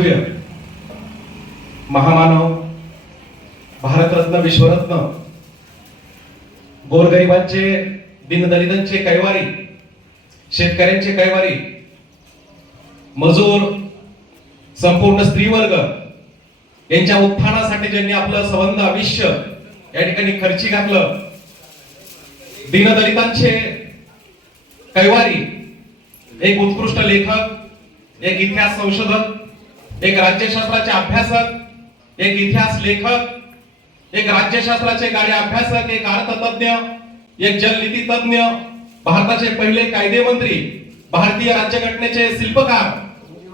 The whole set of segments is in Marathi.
सूर्य, महामानव, भारतरत्न, विश्वरत्न, गोरगरिबांचे, दीनदलितांचे कैवारी, शेतकऱ्यांचे कैवारी, मजूर, संपूर्ण स्त्रीवर्ग यांच्या उत्थानासाठी ज्यांनी आपलं संबंध आयुष्य या ठिकाणी खर्ची घातलं, दीनदलितांचे कैवारी, एक उत्कृष्ट लेखक, एक इतिहास संशोधक, एक राज्यशास्त्राचे अभ्यासक, एक इतिहास लेखक, एक राज्यशास्त्राचे गाडे अभ्यासक, एक अर्थतज्ञ, एक जलनीती तज्ञ, भारताचे पहिले कायदेमंत्री, भारतीय राज्यघटनेचे शिल्पकार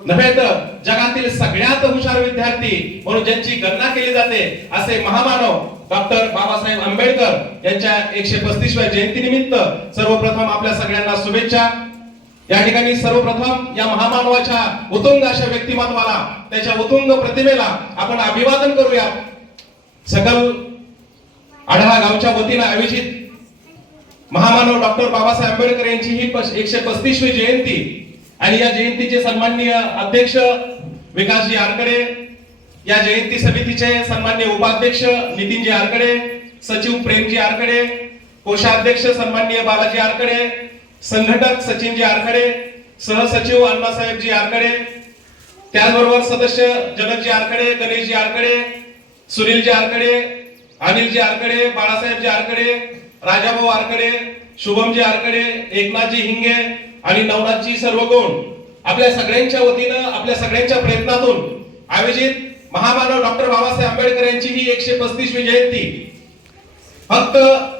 नव्हे तर जगातील सगळ्यात हुशार विद्यार्थी म्हणून ज्यांची गणना केली जाते असे महामानव डॉक्टर बाबासाहेब आंबेडकर यांच्या 135व्या जयंतीनिमित्त सर्वप्रथम आपल्या सगळ्यांना शुभेच्छा। या ठिकाणी सर्वप्रथम या महामानवाच्या उत्तुंग अशा व्यक्तिमत्वाला, त्याच्या उत्तुंग प्रतिमेला आपण अभिवादन करूया। सकल आढळा गावच्या वतीने आयोजित महामानव डॉक्टर बाबासाहेब आंबेडकर यांची ही 135वी जयंती आणि या जयंतीचे सन्माननीय अध्यक्ष विकासजी आरकडे, या जयंती समितीचे सन्माननीय उपाध्यक्ष नितीनजी आरकडे, सचिव प्रेमजी आरकडे, कोषाध्यक्ष सन्माननीय बालाजी आरकडे, संघटक सचिनजी आरकडे, सहसचिव अण्णासाहेबजी आरकडे, त्याचबरोबर सदस्य जनकजी आरकडे, गणेशजी आरकडे, सुनीलजी आरकडे, अनिलजी आरकडे, बाळासाहेबजी आरकडे, राजाभाऊ आरकडे, शुभमजी आरकडे, एकनाथजी हिंगे आणि नवनाथजी सर्वगुण आपल्या सगळ्यांच्या वतीनं, आपल्या सगळ्यांच्या प्रयत्नातून आयोजित महामानव डॉक्टर बाबासाहेब आंबेडकर यांची ही 135वी जयंती फक्त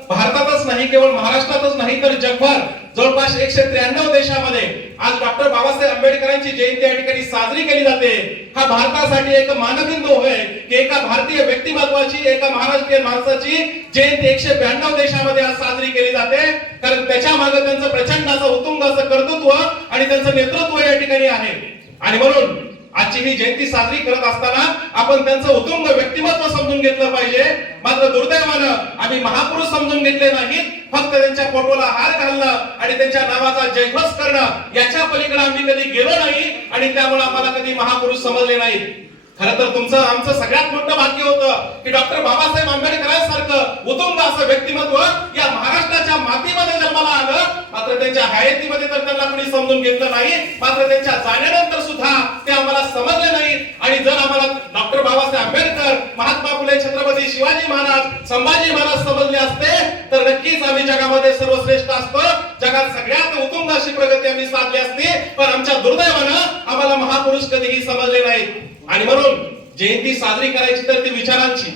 भारतातच नाही, केवळ महाराष्ट्रातच नाही तर जगभर जवळपास 193 देशामध्ये आज डॉक्टर बाबासाहेब आंबेडकरांची जयंती या ठिकाणी साजरी केली जाते। हा भारतासाठी एक मानबिंदू होय की एका भारतीय व्यक्तिमत्वाची, एका महाराष्ट्रीय माणसाची जयंती 192 देशामध्ये आज साजरी केली जाते, कारण त्याच्या मागे त्यांचं प्रचंड असं उत्तुंग असं कर्तृत्व आणि त्यांचं नेतृत्व या ठिकाणी आहे। आणि म्हणून आजची ही जयंती साजरी करत असताना आपण त्यांचं उत्तुंग व्यक्तिमत्व समजून घेतलं पाहिजे। मात्र दुर्दैवानं आम्ही महापुरुष समजून घेतले नाहीत, फक्त त्यांच्या फोटोला हार घालणं आणि त्यांच्या नावाचा जयघोष करणं याच्या पलीकडे आम्ही कधी गेलो नाही आणि त्यामुळे आम्हाला कधी महापुरुष समजले नाहीत। खरं तर तुमचं आमचं सगळ्यात मोठं भाग्य होतं की डॉक्टर बाबासाहेब आंबेडकरांसारखं उत्तुंग असं व्यक्तिमत्व या महाराष्ट्राच्या मातीमध्ये जन्माला आलं। मात्र त्यांच्या हयातीमध्ये तर त्यांना कोणी समजून घेतलं नाही, मात्र त्यांच्या जाण्यानंतर सुद्धा ते आम्हाला समजले नाही। आणि जर आम्हाला डॉक्टर बाबासाहेब आंबेडकर, महात्मा फुले, छत्रपती शिवाजी महाराज, संभाजी महाराज समजले असते तर नक्कीच आम्ही जगामध्ये सर्वश्रेष्ठ असतो, जगात सगळ्यात उत्तुंग अशी प्रगती आम्ही साधली असती। पण आमच्या दुर्दैवानं आम्हाला महापुरुष कधीही समजले नाहीत। आणि म्हणून जयंती साजरी करायची तर ती विचारांची,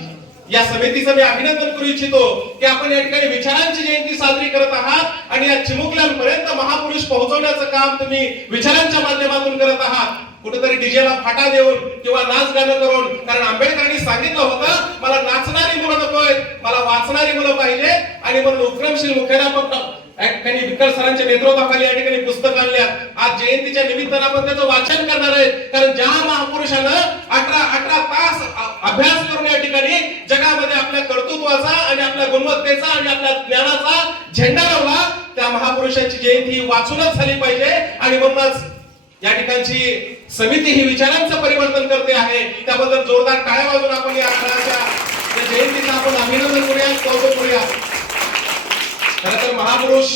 या समितीचं मी अभिनंदन करू इच्छितो की आपण या ठिकाणी विचारांची जयंती साजरी करत आहात आणि या चिमुकल्यांपर्यंत महापुरुष पोहोचवण्याचं काम तुम्ही विचारांच्या माध्यमातून करत आहात। कुठेतरी डीजेला फाटा देऊन किंवा नाच गाणं करून, कारण आंबेडकरांनी सांगितलं होतं मला नाचणारी मुलं नकोय, मला वाचणारी मुलं पाहिजे। आणि म्हणून उपक्रमशील मुख्याध्यापक विकर सरांच्या नेतृत्वाखाली या ठिकाणी पुस्तक आणल्यात। आज जयंतीच्या निमित्तानं आपण त्याचं वाचन करणार आहे, कारण ज्या महापुरुषानं 18 तास अभ्यास करून या ठिकाणी जगामध्ये आपल्या कर्तृत्वाचा आणि आपल्या गुणवत्तेचा आणि आपल्या ज्ञानाचा झेंडा लावला, त्या महापुरुषांची जयंती वाचूनच झाली पाहिजे। आणि म्हणूनच या ठिकाणची समिती ही विचारांचं परिवर्तन करते आहे, त्याबद्दल जोरदार टाळ्या वाजवून आपण या जयंतीचं आपण अभिनंदन करूया, कौतुक करूया। खरं तर महापुरुष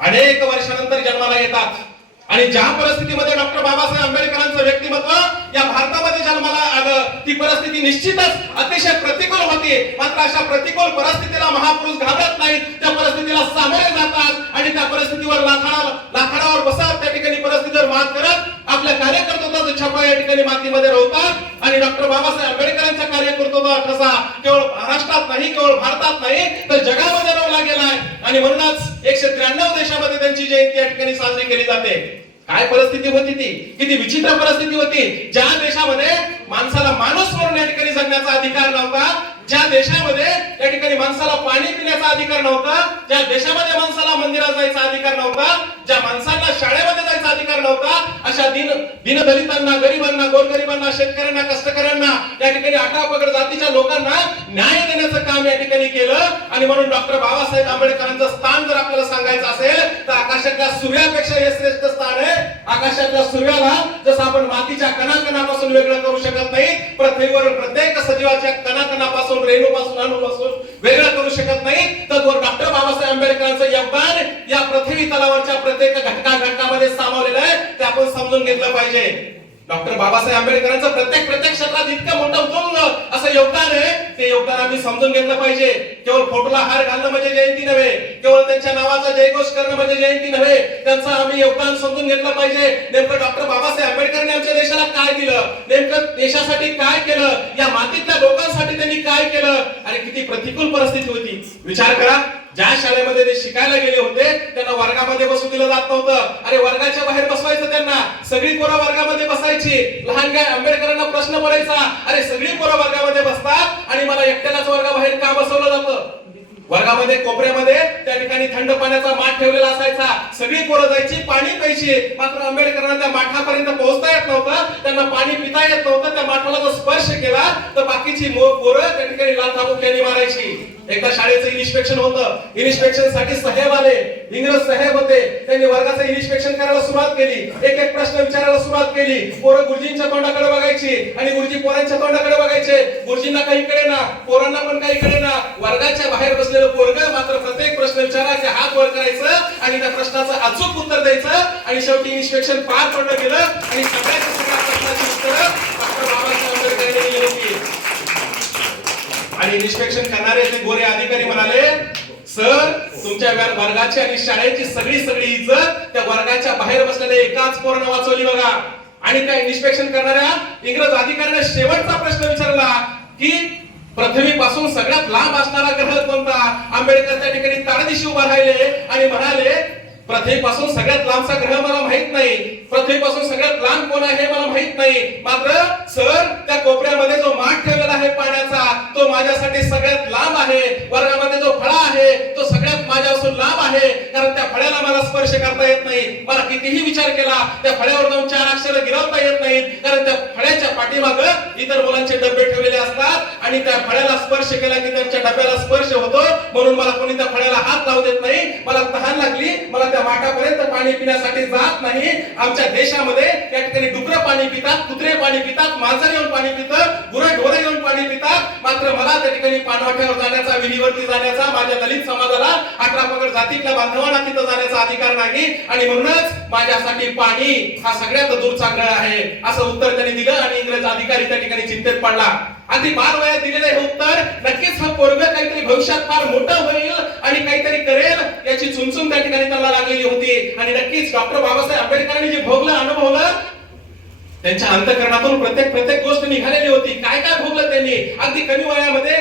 अनेक वर्षानंतर जन्माला येतात आणि ज्या परिस्थितीमध्ये डॉक्टर बाबासाहेब आंबेडकरांचं व्यक्तिमत्व या भारतामध्ये जन्माला आलं ती परिस्थिती निश्चितच अतिशय प्रतिकूल होती। मात्र अशा प्रतिकूल परिस्थितीला महापुरुष घाबरत नाहीत, त्या परिस्थितीला सामोरे जातात आणि त्या परिस्थितीवर लाखाडावर बसत त्या ठिकाणी परिस्थितीवर मात करत आपल्या कार्यकर्तृत्वाचा छापा या ठिकाणी मातीमध्ये रोवतात। आणि डॉक्टर बाबासाहेब आंबेडकरांचा कार्यकर्तृत्व ठसा केवळ महाराष्ट्रात नाही, केवळ भारतात नाही तर जगामध्ये रोवला गेलाय। आणि म्हणूनच 193 देशामध्ये त्यांची जयंती या ठिकाणी साजरी केली जाते। काय परिस्थिती होती ती, किती विचित्र परिस्थिती होती, ज्या देशामध्ये माणसाला माणूस म्हणून या ठिकाणी जगण्याचा अधिकार नव्हता ज्या देशामध्ये या ठिकाणी माणसाला पाणी पिण्याचा अधिकार नव्हता, ज्या देशामध्ये माणसाला मंदिरात जायचा अधिकार नव्हता, ज्या माणसांना शाळेमध्ये जायचा अधिकार नव्हता, अशा दीनदलितांना, गरिबांना, गोरगरिबांना, शेतकऱ्यांना, कष्टकऱ्यांना, या ठिकाणी 18 पगड जातीच्या लोकांना न्याय देण्याचं काम या ठिकाणी केलं. आणि म्हणून डॉक्टर बाबासाहेब आंबेडकरांचं स्थान जर आपल्याला सांगायचं असेल तर आकाशातल्या सूर्यापेक्षा हे श्रेष्ठ स्थान आहे. आकाशातल्या सूर्याला जसं आपण मातीच्या कणाकणापासून वेगळं करू शकत नाही, पृथ्वीवर प्रत्येक सजीवाच्या कणाकणापासून, रेणूपासून, अणूपासून वेगळं करू शकत नाही, तर डॉक्टर बाबासाहेब आंबेडकरांचं योगदान या पृथ्वी तलावरच्या प्रत्येक घटकामध्ये सामावलेलं आहे. ते आपण समजून घेतलं पाहिजे. डॉक्टर बाबासाहेब आंबेडकरांचं प्रत्येक क्षेत्रात इतकं मोठं उत्तुंग असं योगदान आहे, ते योगदान आम्ही समजून घेतलं पाहिजे. केवळ फोटोला हार घालणं म्हणजे जयंती नव्हे, केवळ त्यांच्या नावाचा जयघोष करणं म्हणजे जयंती नव्हे, त्यांचं आम्ही योगदान समजून घेतलं पाहिजे. नेमकं डॉक्टर बाबासाहेब आंबेडकरांनी आमच्या देशाला काय दिलं, नेमकं देशासाठी काय केलं, या मातीतल्या लोकांसाठी त्यांनी काय केलं, आणि किती प्रतिकूल परिस्थिती होती. विचार करा, ज्या शाळेमध्ये ते शिकायला गेले होते त्यांना वर्गामध्ये बसू दिलं जात नव्हतं. अरे वर्गाच्या बाहेर बसवायचं त्यांना, सगळी पोरं वर्गामध्ये बसायची. लहान काय आंबेडकरांना प्रश्न पडायचा, अरे सगळी पोरं वर्गामध्ये बसतात आणि मला एकट्यालाच वर्गाबाहेर का बसवलं जातं? वर्गामध्ये कोपऱ्यामध्ये त्या ठिकाणी थंड पाण्याचा माठ ठेवलेला असायचा. सगळी पोरं जायची, पाणी प्यायची. मात्र आंबेडकरांना त्या माठापर्यंत पोहोचता येत नव्हतं, त्यांना पाणी पिता येत नव्हतं. त्या माठाला जर स्पर्श केला तर बाकीची पोरं त्या ठिकाणी लाथाबुक्क्यांनी मारायची. एकदा शाळेचं इन्स्पेक्शन होतं, इन्स्पेक्शन साठी साहेब आले, इंग्रज साहेब होते. त्यांनी वर्गाचं इन्स्पेक्शन करायला सुरुवात केली, एक एक प्रश्न विचारायला सुरुवात केली. पोरं गुरुजींच्या तोंडाकडे बघायची आणि गुरुजी पोरांच्या तोंडाकडे बघायचे. गुरुजींना काही कळेना, पोरांना पण काही कळेना. वर्गाच्या बाहेर बसलेलं पोरगं मात्र प्रत्येक प्रश्न विचारायचे, हात वर करायचं आणि त्या प्रश्नाचं अचूक उत्तर द्यायचं. आणि शेवटी इन्स्पेक्शन पार पडलं गेलं आणि सगळ्या प्रश्नाची उत्तरं डॉक्टर बाबासाहेब आंबेडकरांनी दिली होती. आणि इन्स्पेक्शन करणारे ते गोरे अधिकारी म्हणाले, सर तुमच्या वर्गाची आणि शाळेची सगळी इज्जत त्या वर्गाच्या बाहेर बसलेल्या एकाच पोरानं वाचवली बघा. आणि त्या इन्स्पेक्शन करणाऱ्या इंग्रज अधिकाऱ्याने शेवटचा प्रश्न विचारला की पृथ्वीपासून सगळ्यात लांब असणारा ग्रह कोणता? आंबेडकर त्या ठिकाणी ताडदिशी उभा राहिले आणि म्हणाले, पृथ्वीपासून सगळ्यात लांबचा ग्रह मला माहित नाही, पृथ्वीपासून सगळ्यात लांब कोण आहे मला माहित नाही, मात्र सर त्या कोपऱ्यामध्ये जो माठ ठेवलेला आहे पाण्याचा तो माझ्यासाठी सगळ्यात लांब आहे. वर्गामध्ये जो फळा आहे तो सगळ्यात माझ्यापासून लांब आहे, कारण त्या फळ्याला मला स्पर्श करता येत नाही. मला कितीही विचार केला त्या फळ्यावर जाऊन 4 अक्षर गिरवता येत नाहीत, कारण त्या फळ्याच्या पाठीमागं इतर मुलांचे डबे ठेवलेले असतात आणि त्या फळ्याला स्पर्श केला की त्यांच्या डब्याला स्पर्श होतो. म्हणून मला कोणी त्या फळ्याला हात लावू देत नाही. मला तहान लागली, मला त्या माठापर्यंत पाणी पिण्यासाठी जात नाही. आमच्या देशामध्ये या ठिकाणी डुकरं पाणी पितात, कुत्रे पाणी पितात, मांजर येऊन पाणी पितात, गुरंढोरं येऊन पाणी पितात. मात्र मला त्या ठिकाणी पाणवठ्यावर जाण्याचा, विहिरीवरती जाण्याचा, माझ्या दलित समाजाला 18 पगड जातीतल्या बांधवांना तिथं जाण्याचा अधिकार नाही. आणि म्हणूनच माझ्यासाठी पाणी हा सगळ्यात दूरचा ग्रह आहे, असं उत्तर त्यांनी दिलं. आणि इंग्रज अधिकारी त्या ठिकाणी चिंतेत पडला. अगदी बालवयात दिलेलं हे उत्तर, नक्कीच हा पोरग काहीतरी भविष्यात फार मोठं होईल आणि काहीतरी करेल याची चुणचुण त्या ठिकाणी त्याला लागलेली होती. आणि नक्कीच डॉक्टर बाबासाहेब आंबेडकरांनी जे भोगलं, अनुभवलं, त्यांच्या अंतःकरणातून प्रत्येक गोष्ट निघालेली होती. काय काय भोगलं त्यांनी. अगदी कमी वयामध्ये,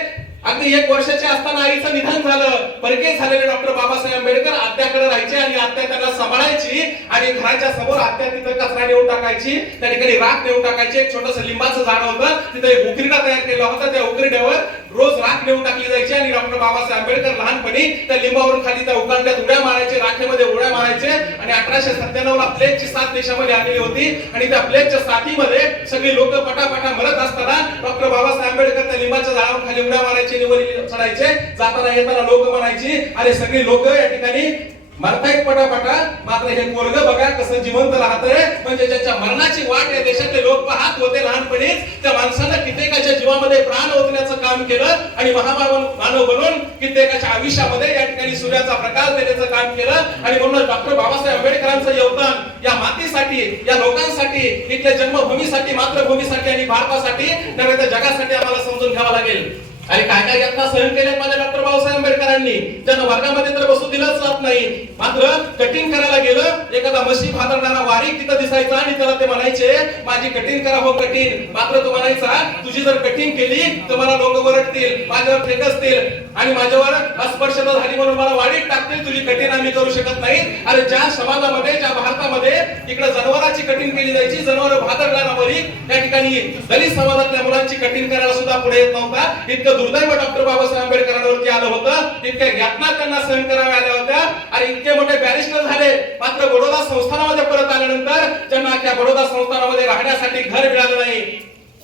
अगदी 1 वर्षाचे असताना आईचं निधन झालं. परके झालेले डॉक्टर बाबासाहेब आंबेडकर आत्याकडे राहायचे आणि आत्या त्यांना सांभाळायची. आणि घराच्या समोर आत्या तिथं कचरा नेऊन टाकायची, त्या ठिकाणी राख नेऊन टाकायची. एक छोटंसं लिंबाचं झाड होतं, तिथे एक उकिरडा तयार केला होता, त्या उकिरड्यावर रोज राख नेऊन टाकली जायची. आणि डॉक्टर बाबासाहेब आंबेडकर लहानपणी त्या लिंबावरून खाली त्या उकिरड्यात उड्या मारायचे, राखेमध्ये उड्या मारायचे. आणि 1897 ला प्लेगची साथ देशामध्ये आलेली होती. आणि त्या प्लेगच्या साथीमध्ये सगळी लोक पटापटा मरत असताना डॉक्टर बाबासाहेब आंबेडकर त्या लिंबाच्या झाडावर खाली उड्या मारायचे, निवडीला चढायचे. जाताना येताना लोक म्हणायची, अरे सगळी लोक या ठिकाणी मरतायत पटापटा, मात्र हे पोरग बघा कसं जिवंत राहतंय. म्हणजे ज्याच्या मरणाची वाट या देशातले लोक पाहत होते लहानपणीच, त्या माणसानं कित्येकाच्या जीवामध्ये प्राण ओतण्याचं काम केलं आणि मानव बनून कित्येकाच्या आयुष्यामध्ये या ठिकाणी सूर्याचा प्रकाश देण्याचं काम केलं. आणि म्हणून डॉक्टर बाबासाहेब आंबेडकरांचं योगदान या मातीसाठी, या लोकांसाठी, इथल्या जन्मभूमीसाठी, मातृभूमीसाठी आणि भारतासाठी नव्हे तर जगासाठी आम्हाला समजून घ्यावं लागेल. आणि काय काय यातना सहन केले माझ्या डॉक्टर बाबासाहेब आंबेडकरांनी. ज्यांना वर्गामध्ये तर बसू दिलंच जात नाही, मात्र कटिंग करायला गेलं, एखादा मशी भादरणारा वारीक तिथं दिसायचा आणि त्याला ते म्हणायचे, माझी कटिंग करा हो कटिंग. मात्र तो म्हणायचा, तुझी जर कटिंग केली तर मला लोक वरडतील, माझ्यावर फेकसतील आणि माझ्यावर अस्पर्शता झाली म्हणून मला वाडीत टाकतील, तुझी कटिंग आम्ही करू शकत नाही. अरे ज्या समाजामध्ये, ज्या भारतामध्ये इकडे जनावरांची कटिंग केली जायची, जनावर भादरणारा वारीक या ठिकाणी ठिकाणी दलित समाजातल्या मुलांची कठीण करायला सुद्धा पुढे येत नव्हता. इतकं दुर्दैव डॉक्टर बाबासाहेब आंबेडकरांवरती आलं होतं. इतक्या यातना त्यांना सहन कराव्या आल्या होत्या आणि इतके मोठे बॅरिस्टर झाले. मात्र बडोदा संस्थानामध्ये परत आल्यानंतर ज्यांना त्या बडोदा संस्थानामध्ये राहण्यासाठी घर मिळालं नाही,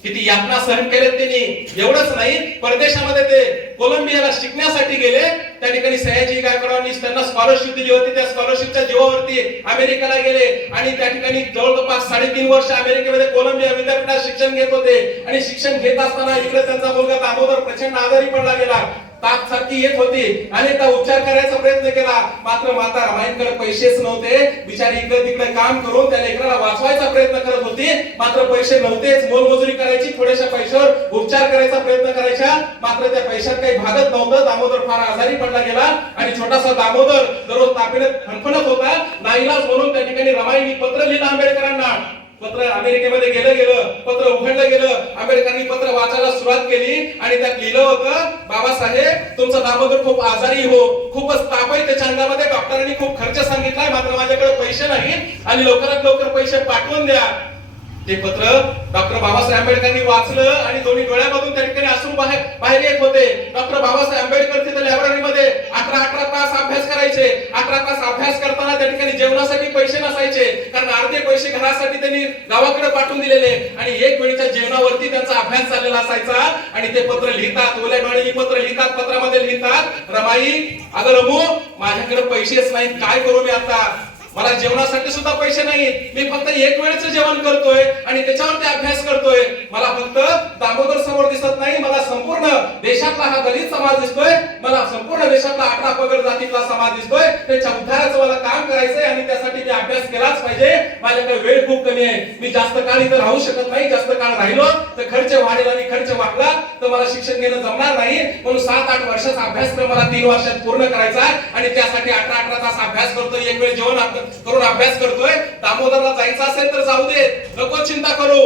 किती यातना सहन केलेत त्यांनी. एवढंच नाही, परदेशामध्ये ते कोलंबियाला शिकण्यासाठी गेले. त्या ठिकाणी सयाजी गायकवाडांनी त्यांना स्कॉलरशिप दिली होती. त्या स्कॉलरशिपच्या जीवावरती अमेरिकेला गेले आणि त्या ठिकाणी जवळपास 3.5 वर्ष अमेरिकेमध्ये कोलंबिया विद्यापीठात शिक्षण घेत होते. आणि शिक्षण घेत असताना इकडे त्यांचा मुलगा दामोदर प्रचंड आजारी पडला गेला. ताप सारखी येत होती. अनेकदा उपचार करायचा प्रयत्न केला, मात्र माता रमाईंकडे पैसेच नव्हते. बिचारी इकडे तिकडे काम करून त्या लेकराला वाचवायचा प्रयत्न करत होती, मात्र पैसे नव्हतेच. मोलमजुरी करायची, थोड्याशा पैशावर उपचार करायचा प्रयत्न करायचा, मात्र त्या पैशात काही भागत नव्हतं. दामोदर फार आजारी पडला गेला आणि छोटासा दामोदर दररोज तापेने फणफणत होता. नाईलाज म्हणून त्या ठिकाणी रमाईंनी पत्र लिहिलं आंबेडकरांना. पत्र अमेरिकेमध्ये गेलं, पत्र उघडलं गेलं. आंबेडकरांनी पत्र वाचायला सुरुवात केली आणि त्यात लिहिलं होतं, बाबासाहेब तुमचा दामोदर खूप आजारी हो, खूपच ताप आहे त्याच्या अंगामध्ये. डॉक्टरांनी खूप खर्च सांगितलाय, मात्र माझ्याकडे पैसे नाहीत आणि लवकरात लवकर पैसे पाठवून द्या. ते पत्र डॉक्टर बाबासाहेब आंबेडकरांनी वाचलं आणि दोन्ही डोळ्यामधून त्या ठिकाणी अश्रू बाहेर येत होते. डॉक्टर बाबासाहेब आंबेडकर तिथे लायब्ररीमध्ये 18 तास अभ्यास करायचे. 18 तास अभ्यास करताना त्या ठिकाणी जेवणासाठी पैसे नसायचे, कारण अर्धे पैसे घरासाठी त्यांनी गावाकडे पाठवून दिलेले आणि एक वेळीच्या जेवणावरती त्यांचा अभ्यास चाललेला असायचा. आणि ते पत्र लिहितात, ओल्या डोळ्यांनी पत्र लिहितात. पत्रामध्ये लिहितात, रमाई अगं रमू, माझ्याकडे पैसेच नाहीत, काय करू मी आता? मला जेवणासाठी सुद्धा पैसे नाही, मी फक्त एक वेळचं जेवण करतोय आणि त्याच्यावरती अभ्यास करतोय. मला फक्त दामोदर समोर दिसत नाही, मला संपूर्ण देशातला हा दलित समाज दिसतोय, मला संपूर्ण देशातला 18 पगड जातीतला समाज दिसतोय. त्याच्या उद्धाराचं मला काम करायचंय आणि त्यासाठी मी अभ्यास केलाच पाहिजे. माझ्याकडे वेळ खूप कमी आहे, मी जास्त काळ इथं राहू शकत नाही. जास्त काळ राहिलो तर खर्च वाढेल आणि खर्च वाढला तर मला शिक्षण घेणं जमणार नाही. म्हणून 7-8 वर्षाचा अभ्यासक्रम मला 3 वर्षात पूर्ण करायचा आहे आणि त्यासाठी 18 तास अभ्यास करतोय, एक वेळ जेवण करून अभ्यास करतोय. दामोदरला जायचं असेल तर जाऊ दे, नको चिंता करू.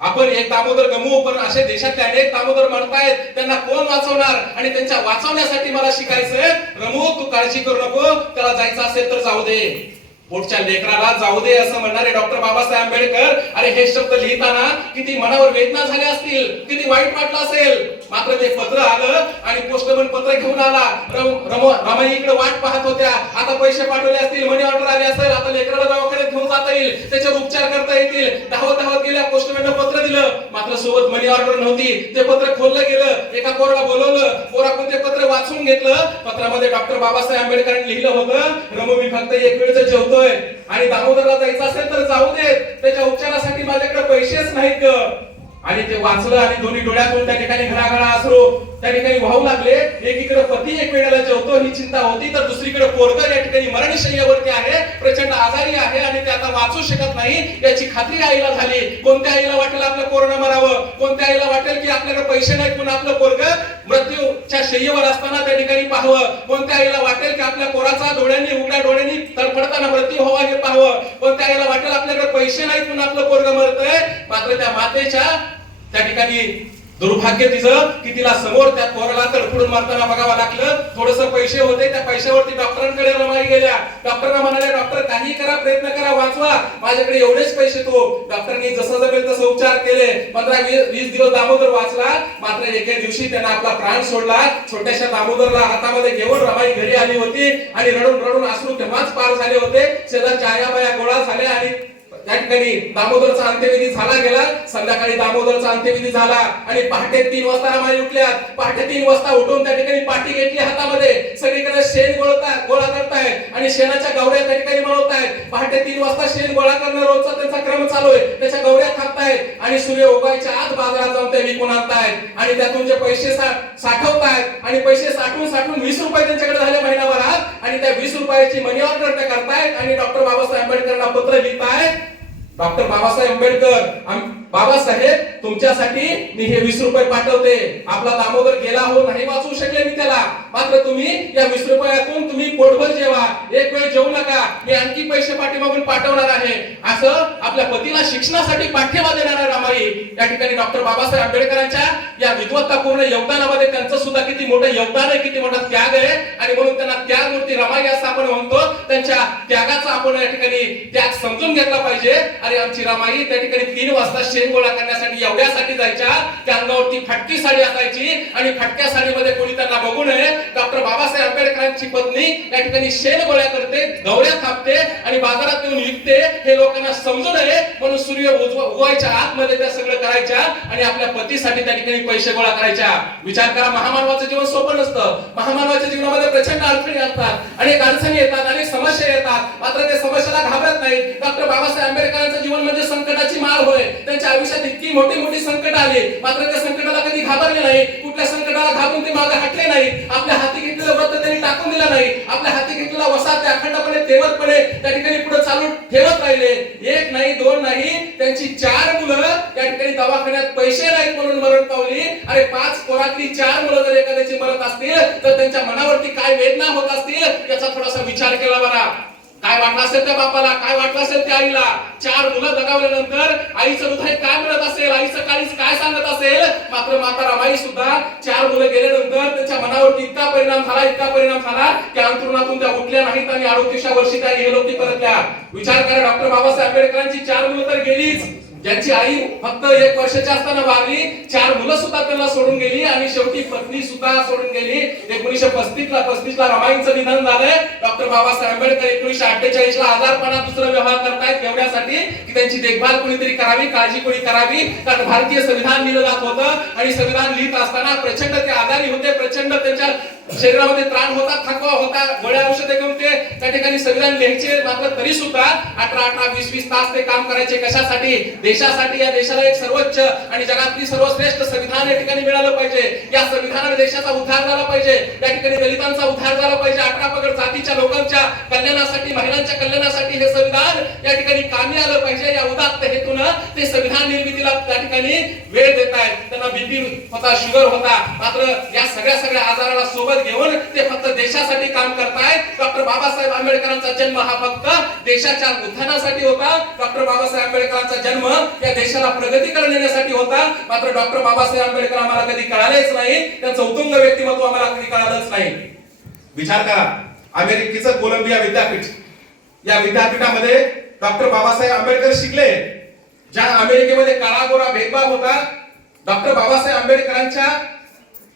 आपण एक दामोदर गमवू, पण असे देशातले अनेक दामोदर मरतायत, त्यांना कोण वाचवणार? आणि त्यांच्या वाचवण्यासाठी मला शिकायचंय. रमू, तू काळजी करू नको, त्याला जायचं असेल तर जाऊ दे, पोटच्या लेकराला जाऊ दे असं म्हणणारे डॉक्टर बाबासाहेब आंबेडकर. अरे हे शब्द लिहिताना किती मनावर वेदना झाल्या असतील, किती वाईट वाटलं असेल. मात्र ते पत्र आलं आणि पोस्टमन पत्र घेऊन आला. रमाई इकडे वाट पाहत होत्या. आता पैसे पाठवले असतील, मनी ऑर्डर आली असेल, आता लेकराला दवाखान्यात घेऊन जाता येईल, त्याच्यावर उपचार करता येतील. धावत गेल्या, पोस्टमॅननं पत्र दिलं, मात्र सोबत मनी ऑर्डर नव्हती. ते पत्र खोललं गेलं, एका पोराला बोलवलं, पोराकडून ते पत्र वाचून घेतलं. पत्रामध्ये डॉक्टर बाबासाहेब आंबेडकरांनी लिहिलं होतं, रमू, मी फक्त एक वेळचं जेवतोय आणि दामोदरला जायचं असेल तर जाऊ देत, त्याच्या उपचारासाठी माझ्याकडे पैसेच नाहीत ग. आणि ते वाचलं आणि दोन्ही डोळ्यातून त्या ठिकाणी घळाघळा अश्रू त्या ठिकाणी वाहू लागले. एकीकडे पती एक वेळेला जेवतो ही चिंता होती, तर दुसरीकडे पोरगा या ठिकाणी मरणशय्यावरती आहे, प्रचंड आजारी आहे आणि ते आता वाचू शकत नाही याची खात्री आईला झाली. कोणत्या आईला वाटेल आपलं पोरगं मरावं? कोणत्या आईला वाटेल की आपल्याकडे पैसे नाहीत पण आपलं पोरगं मृत्यूच्या शय्येवर असताना त्या ठिकाणी पाहावं? कोणत्या आईला वाटेल की आपल्या पोराचा उघड्या डोळ्यांनी तडफडताना मृत्यू व्हावा हे पाहावं? कोणत्या आईला वाटेल आपल्याकडे पैसे नाहीत पण आपलं पोरगं मरतंय? मात्र त्या मातेच्या त्या ठिकाणी दुर्भाग्य तिचं की तिला समोर त्या पोराला तडफडून मारताना बघावं लागलं. थोडस पैसे होते, त्या पैशावरती डॉक्टरांकडे रमाई गेल्या. डॉक्टरांना म्हणाले, डॉक्टर काही करा, प्रयत्न करा, वाचवा, माझ्याकडे एवढेच पैसे. तो डॉक्टरांनी जसं जमेल तसं उपचार केले. 15-20 दिवस दामोदर वाचला. मात्र एके दिवशी त्याने आपला प्राण सोडला. छोट्याशा दामोदरला हातामध्ये घेऊन रमाई घरी आली होती आणि रडून रडून अश्रू तेव्हाच पार झाले होते. शेजारच्या आयाबाया गोळा झाल्या आणि त्या ठिकाणी दामोदरचा अंत्यविधी झाला गेला. संध्याकाळी दामोदरचा अंत्यविधी झाला आणि पहाटे 3 वाजता रमाई उठल्यात. पहाटे 3 वाजता उठून त्या ठिकाणी पाटी घेतली हातामध्ये, सगळीकडे शेण गोळा करतायत आणि शेणाच्या गवऱ्या त्या ठिकाणी बनवतायत. पहाटे 3 वाजता शेण गोळा करणं रोजचा त्यांचा क्रम चालू आहे. त्याच्या गवऱ्या थापतायत आणि सूर्य उगवायच्या आत बाजारात जाऊन ते विकून आणतायत आणि त्यातून जे पैसे साठवतायत आणि पैसे साठवून 20 रुपये त्यांच्याकडे झाले महिनाभरात आणि त्या 20 रुपयाची मनी ऑर्डर ते करतायत आणि डॉक्टर बाबासाहेब आंबेडकरांना पत्र लिहितायत. डॉक्टर बाबासाहेब आंबेडकर, बाबासाहेब तुमच्यासाठी मी हे 20 रुपये पाठवते. आपला दामोदर गेला हो, नाही वाचवू शकले मी त्याला, मात्र तुम्ही या 20 रुपयातून तुम्ही पोटभर जेवा, एक वेळ जेवू नका, मी आणखी पैसे पाठीमागून पाठवणार आहे. असं आपल्या पतीला शिक्षणासाठी पाठिंबा देणारा रमाई या ठिकाणी डॉक्टर बाबासाहेब आंबेडकरांच्या या विद्वत्तापूर्ण योगदानामध्ये त्यांचं सुद्धा किती मोठं योगदान आहे, किती मोठा त्याग आहे आणि म्हणून त्यांना त्यागमूर्ती रमाई असं आपण म्हणतो. त्यांच्या त्यागाचा आपण या ठिकाणी त्याग समजून घेतला पाहिजे. आणि आमची रमाई त्या ठिकाणी 3 वाजता शेण गोळा करण्यासाठी एवढ्यासाठी जायच्या, त्या अंगावरती फाटकी साडी असायची आणि फाटक्या साडीमध्ये कोणी त्यांना बघू नये. डॉक्टर बाबासाहेब आंबेडकरांची पत्नी या ठिकाणी शेण गोळा करते, गवऱ्या थापते आणि बाजारात येऊन विकते, हे लोकांना समजू नये म्हणून सूर्य उगवायच्या आतमध्ये त्या सगळं करायच्या आणि आपल्या पतीसाठी त्या ठिकाणी पैसे गोळा करायच्या. विचार करा, महामानवाचं जीवन सोपं नसतं. महामानवाच्या जीवनामध्ये प्रचंड अडचणी असतात, अनेक अडचणी येतात, अनेक समस्या येतात, मात्र ते समस्याला घाबरत नाही. डॉक्टर बाबासाहेब आंबेडकरांचं जीवन म्हणजे संकटाची माळ होय. त्यांच्या आयुष्यात इतकी मोठी मोठी संकट आली, मात्र त्या संकटाला कधी घाबरले नाही. कुठल्या संकटाला घाबरून ते मागे हटले नाही. आपल्या हाती घेतलेलं व्रत त्यांनी टाकून दिलं नाही. आपल्या हाती घेतलेला वसा ते अखंडपणे तेवतपणे त्या ठिकाणी पुढे चालू ठेवत राहिले. 1 नाही 2 नाही, त्यांची 4 मुलं त्या ठिकाणी दवाखान्यात पैसे नाहीत म्हणून मरण पावली. अरे 5 पोरातली 4 मुलं जर एखाद्याची मरत असतील तर त्यांच्या मनावरती काय वेदना होत असतील याचा थोडासा विचार केला बरा. काय वाटलं असेल त्या बापाला, काय वाटलं असेल त्या आईला. 4 मुलं दगावल्यानंतर आईचं हृदय काय मिळत असेल, आईचं काळीज काय सांगत असेल. मात्र माता रमाई सुद्धा 4 मुलं गेल्यानंतर त्यांच्या मनावरती इतका परिणाम झाला की अंतरुणातून त्या उठल्या नाहीत आणि 38व्या वर्षी त्या गेलोकी परतल्या. विचार करा, डॉक्टर बाबासाहेब आंबेडकरांची 4 मुलं तर गेलीच, ज्यांची आई फक्त 1 वर्षाची असताना वारली, 4 मुलं सुद्धा त्यांना सोडून गेली आणि शेवटी पत्नी सुद्धा सोडून गेली. 1935 ला रमाईंचं निधन झालंय. डॉक्टर बाबासाहेब आंबेडकर 1948 ला आजारपणा दुसरा व्यवहार करतायत एवढ्यासाठी की त्यांची देखभाल कोणीतरी करावी, काळजी कोणी करावी. कारण भारतीय संविधान लिहिलं जात होतं आणि संविधान लिहित असताना प्रचंड ते आजारी होते, प्रचंड त्यांच्या शरीरामध्ये त्राण होता, थकवा होता, गोळ्या औषधे घेऊन ते त्या ठिकाणी संविधान लिहायचे. मात्र तरी सुद्धा 18 20 तास ते काम करायचे. कशासाठी? देशासाठी. या देशाला एक सर्वोच्च आणि जगातली सर्वश्रेष्ठ संविधान या ठिकाणी मिळालं पाहिजे. या संविधानाने देशाचा उद्धार झाला पाहिजे. त्या ठिकाणी दलितांचा उद्धार झाला पाहिजे. 18 पगड जातीच्या लोकांच्या कल्याणासाठी, महिलांच्या कल्याणासाठी हे संविधान या ठिकाणी कामी आलं पाहिजे. या उदात्त हेतून ते संविधान निर्मितीला त्या ठिकाणी वेळ देत आहेत. त्यांना बीपी होता, शुगर होता, मात्र या सगळ्या आजाराला सोबत घेऊन ते फक्त देशासाठी काम करतायत. डॉक्टर बाबासाहेब आंबेडकरांचा जन्म हा फक्त देशाच्या उत्थानासाठी होता. डॉक्टर बाबासाहेब आंबेडकरांचा जन्म या देशाला प्रगतीकडे नेण्यासाठी होता. मात्र डॉक्टर बाबासाहेब आंबेडकर आम्हाला कधी कळालेच नाही, त्यांचं उत्तुंग व्यक्तिमत्व आम्हाला कधी कळालंच नाही. विचार करा, अमेरिकेचं कोलंबिया विद्यापीठ, या विद्यापीठामध्ये डॉक्टर बाबासाहेब आंबेडकर शिकले. ज्या अमेरिकेमध्ये काळा गोरा भेदभाव होता, डॉक्टर बाबासाहेब आंबेडकरांच्या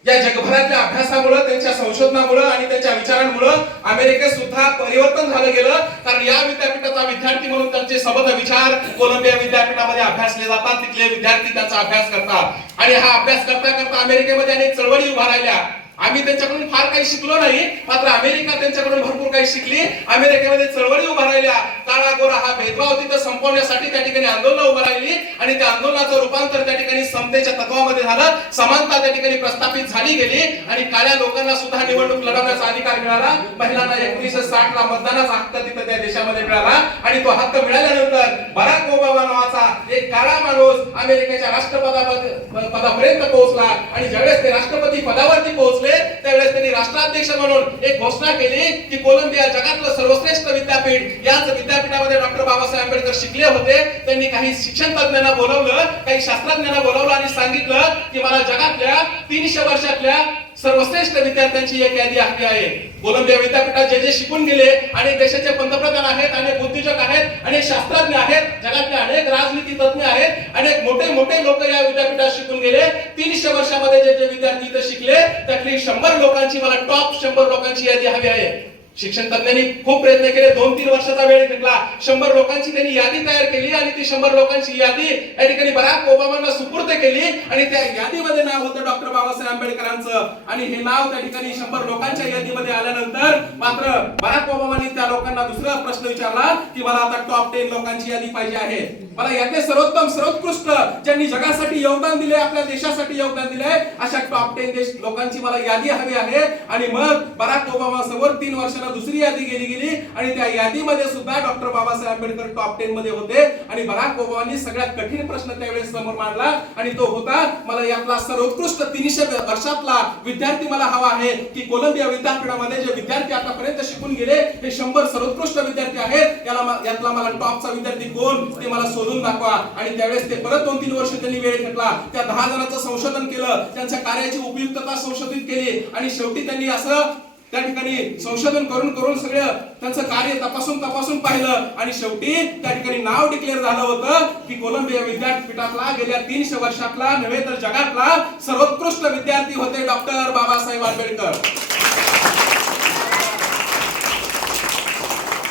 या जगभरातल्या अभ्यासामुळे, त्यांच्या संशोधनामुळे आणि त्यांच्या विचारांमुळे अमेरिकेत सुद्धा परिवर्तन झालं गेलं. कारण या विद्यापीठाचा विद्यार्थी म्हणून त्यांचे सबद विचार कोलंबिया विद्यापीठामध्ये अभ्यासले जातात. तिथले विद्यार्थी त्याचा अभ्यास करतात आणि हा अभ्यास करता करता अमेरिकेमध्ये अनेक चळवळी उभा राहिल्या. आम्ही त्यांच्याकडून फार काही शिकलो नाही, मात्र अमेरिका त्यांच्याकडून भरपूर काही शिकली. अमेरिकेमध्ये चळवळी उभा राहिल्या. काळा गोरा हा भेदभाव तिथं संपवण्यासाठी त्या ठिकाणी आंदोलन उभं राहिली आणि त्या आंदोलनाचं रूपांतर त्या ठिकाणी समतेच्या तत्वामध्ये झालं. समानता त्या ठिकाणी प्रस्थापित झाली गेली आणि काळ्या लोकांना सुद्धा निवडणूक लढवण्याचा अधिकार मिळाला. महिलांना 1960 ला मतदानाचा हक्क तिथं त्या देशामध्ये मिळाला आणि तो हक्क मिळाल्यानंतर बराक ओबामा नावाचा एक काळा माणूस अमेरिकेच्या राष्ट्रपदापर्यंत पोहोचला आणि ज्यावेळेस ते राष्ट्रपती पदावरती पोहोचले त्यावेळेस त्यांनी राष्ट्राध्यक्ष म्हणून एक घोषणा केली की कोलंबिया जगातलं सर्वश्रेष्ठ विद्यापीठ. याच विद्यापीठामध्ये डॉक्टर बाबासाहेब आंबेडकर शिकले होते. त्यांनी काही शिक्षण तज्ञांना बोलावलं, काही शास्त्रज्ञांना बोलावलं आणि सांगितलं की मला जगातल्या 300 वर्षातल्या सर्वश्रेष्ठ विद्यार्थ्यांची एक यादी हवी आहे. कोलंबिया विद्यापीठात जे शिकून गेले, अनेक देशाचे पंतप्रधान आहेत, अनेक उद्योजक आहेत, अनेक शास्त्रज्ञ आहेत, जगातले अनेक राजनीती तज्ञ आहेत, अनेक मोठे लोक या विद्यापीठात शिकून गेले. 300 वर्षामध्ये जे विद्यार्थी इथे शिकले त्यातली 100 लोकांची, मला टॉप 100 लोकांची यादी हवी आहे. शिक्षण तज्ञांनी खूप प्रयत्न केले, 2-3 वर्षाचा वेळ घेतला. 100 लोकांची त्यांनी यादी तयार केली आणि ती 100 लोकांची यादी या ठिकाणी बराक ओबामांना सुपूर्द केली आणि त्या यादीमध्ये नाव होतं डॉक्टर बाबासाहेब आंबेडकरांचं. आणि हे नाव त्या ठिकाणी 100 लोकांच्या यादीमध्ये आल्यानंतर मात्र बराक ओबामांनी त्या लोकांना दुसरा प्रश्न विचारला की मला आता टॉप 10 लोकांची यादी पाहिजे आहे. मला यातले सर्वोत्तम, सर्वोत्कृष्ट, ज्यांनी जगासाठी योगदान दिले, आपल्या देशासाठी योगदान दिले, अशा टॉप 10 लोकांची मला यादी हवी आहे. आणि मग बराक ओबामा समोर 3 वर्षांना दुसरी यादी गेली आणि त्या यादीमध्ये सुद्धा डॉक्टर बाबासाहेब आंबेडकर टॉप 10 मध्ये होते. आणि बराक ओबामांनी सगळ्यात कठीण प्रश्न त्यावेळेस समोर मांडला आणि आणि तो होता मला यातला सर्वोत्कृष्ट 300 वर्षातला विद्यार्थी मला हवा आहे की कोलंबिया विद्यापीठामध्ये जे विद्यार्थी आतापर्यंत शिकून गेले हे 100 सर्वोत्कृष्ट विद्यार्थी आहेत, यातला मला टॉपचा विद्यार्थी कोण ते मला शोधून दाखवा. आणि त्यावेळेस ते परत 2-3 वर्ष त्यांनी वेळ घेतला, त्या 10 जणांचं संशोधन केलं, त्यांच्या कार्याची उपयुक्तता संशोधित केली आणि शेवटी त्यांनी असं त्या ठिकाणी संशोधन करून सगळं त्यांचं कार्य तपासून पाहिलं आणि शेवटी त्या ठिकाणी नाव डिक्लेअर झालं होतं की कोलंबिया विद्यापीठातला गेल्या 300 वर्षातला नव्हे तर जगातला सर्वोत्कृष्ट विद्यार्थी होते डॉक्टर बाबासाहेब आंबेडकर.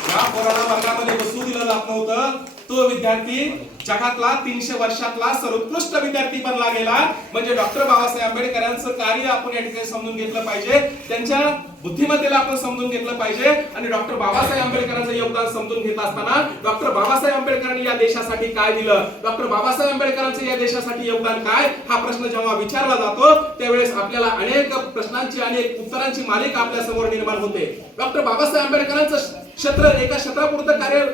या पोराला वर्गामध्ये बसू दिलं जात नव्हतं, तो विद्यार्थी जगातला 300 वर्षातला सर्वोत्कृष्ट विद्यार्थी बनला गेला. म्हणजे डॉक्टर बाबासाहेब आंबेडकर यांचं कार्य आपण या ठिकाणी समजून घेतलं पाहिजे, त्यांच्या बुद्धिमत्तेला आपण समजून घेतलं पाहिजे. आणि डॉक्टर बाबासाहेब आंबेडकरांचं योगदान समजून घेत असताना डॉक्टर बाबासाहेब आंबेडकरांनी या देशासाठी काय दिलं, डॉक्टर बाबासाहेब आंबेडकरांचं या देशासाठी योगदान काय, हा प्रश्न जेव्हा विचारला जातो त्यावेळेस आपल्याला अनेक प्रश्नांची अनेक उत्तरांची मालिका आपल्या समोर निर्माण होते. डॉक्टर बाबासाहेब आंबेडकरांचं क्षेत्र एका क्षेत्रापुरतं कार्य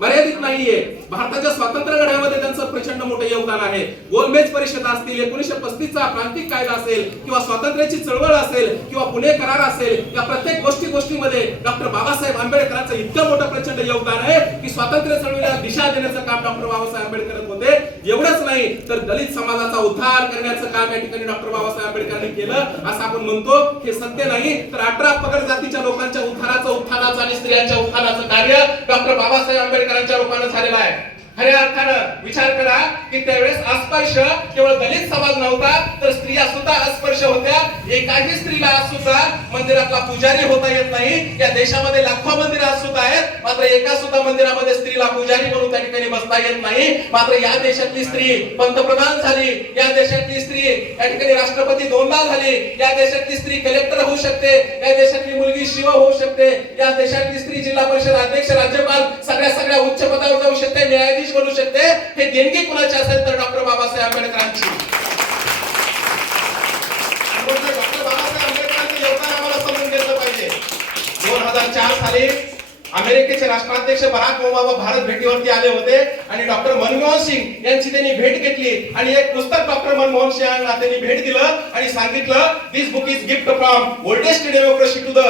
मर्यादित नाहीये. भारताच्या स्वातंत्र्य लढ्यामध्ये त्यांचं प्रचंड मोठं योगदान आहे. गोलमेज परिषद असतील, 1935 चा प्रांतिक कायदा असेल किंवा स्वातंत्र्याची चळवळ असेल किंवा पुणे करार असेल, या प्रत्येक गोष्टीमध्ये डॉक्टर बाबासाहेब आंबेडकरांचं इतकं मोठं प्रचंड योगदान आहे की स्वातंत्र्य चळवळीला दिशा देण्याचं काम डॉक्टर बाबासाहेब आंबेडकर होते. एवढंच नाही तर दलित समाजाचा उद्धार करण्याचं काम या ठिकाणी डॉक्टर बाबासाहेब आंबेडकरांनी केलं असं आपण म्हणतो. हे सत्य नाही तर 18 पगड जातीच्या लोकांच्या उत्थानाचं आणि स्त्रियांच्या उत्थानाचं कार्य डॉक्टर बाबासाहेब आंबेडकरांच्या रूपाने झालेलं आहे. खऱ्या अर्थानं विचार करा की त्यावेळेस अस्पर्श केवळ दलित समाज नव्हता तर स्त्रिया सुद्धा अस्पर्श होत्या. एकाही स्त्रीला आज सुद्धा मंदिरातला पुजारी होता येत नाही. या देशामध्ये लाखो मंदिरं सुद्धा आहेत, मात्र एका सुद्धा मंदिरामध्ये स्त्रीला पुजारी म्हणून त्या ठिकाणी बसता येत नाही. मात्र या देशातली स्त्री पंतप्रधान झाली, या देशातली स्त्री या ठिकाणी राष्ट्रपती 2दा झाली, या देशातली स्त्री कलेक्टर होऊ शकते, या देशातली मुलगी शिव होऊ शकते, या देशातली स्त्री जिल्हा परिषद अध्यक्ष, राज्यपाल सगळ्या उच्च पदावर जाऊ शकते, न्यायाधीश बनू शकते. हे देणगी कुणाची असेल तर डॉक्टर बाबासाहेब आंबेडकरांची. डॉक्टर बाबासाहेब आंबेडकरांचं योगदान आम्हाला समजून घेतलं पाहिजे. 2004 साली अमेरिकेचे राष्ट्राध्यक्ष बराक ओबामा भारत भेटीवरती आले होते आणि डॉक्टर मनमोहन सिंग यांची त्यांनी भेट घेतली आणि एक पुस्तक डॉक्टर मनमोहन सिंग यांना त्यांनी भेट दिलं आणि सांगितलं this book is gift from oldest democracy to the